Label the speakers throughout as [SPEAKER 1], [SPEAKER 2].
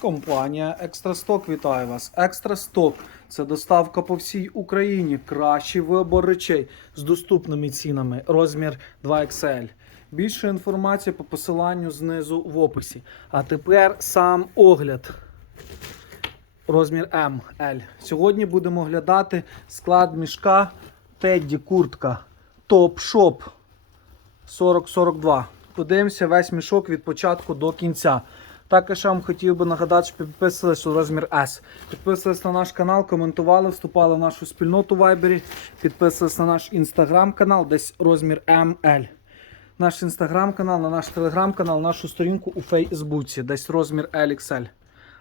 [SPEAKER 1] Компанія Екстрасток вітає вас. Екстрасток це доставка по всій Україні. Кращий вибор речей з доступними цінами. Розмір 2XL. Більше інформації по посиланню знизу в описі. А тепер сам огляд. Розмір М, L. Сьогодні будемо оглядати склад мішка Тедді Куртка. Топ-шоп 40-42. Подивимося весь мішок від початку до кінця. Також я вам хотів би нагадати, що підписувалися у розмір S. Підписувались на наш канал, коментували, вступали в нашу спільноту в Viber, підписувались на наш інстаграм-канал, десь розмір ML. Наш інстаграм-канал, на наш телеграм-канал, нашу сторінку у Фейсбуці, десь розмір LXL.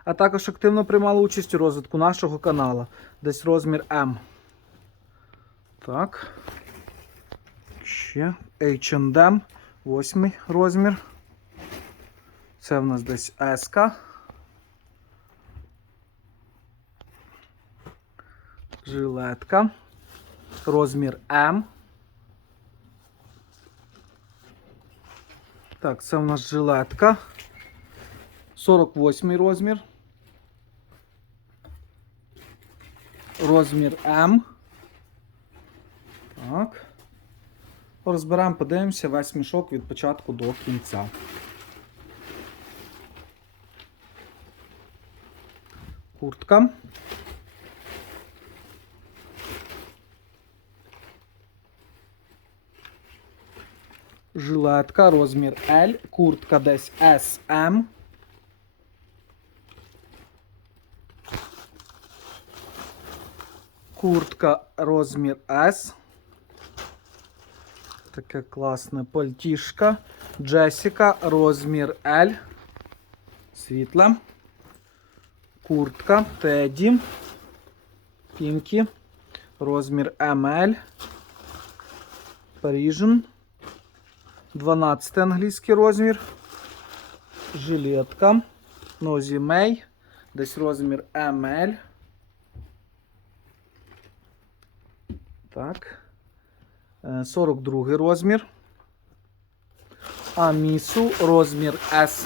[SPEAKER 1] А також активно приймали участь у розвитку нашого каналу, десь розмір M. Так. Ще H&M, восьмий розмір. Це в нас десь S. Жилетка. Розмір М. Так, це в нас жилетка. 48 розмір. Розмір М. Так. Розберемо, подивимося весь мішок від початку до кінця. Куртка. Жилетка, розмір L, куртка десь SM. Куртка розмір S. Таке класне пальтішка. Джесіка, розмір L. Світла. Куртка Теді. Пінкі. Розмір ML. Parisian. 12 англійський розмір. Жилетка. Нозі Мей. Десь розмір ML. Так. Е, 42 розмір. Амісу розмір S.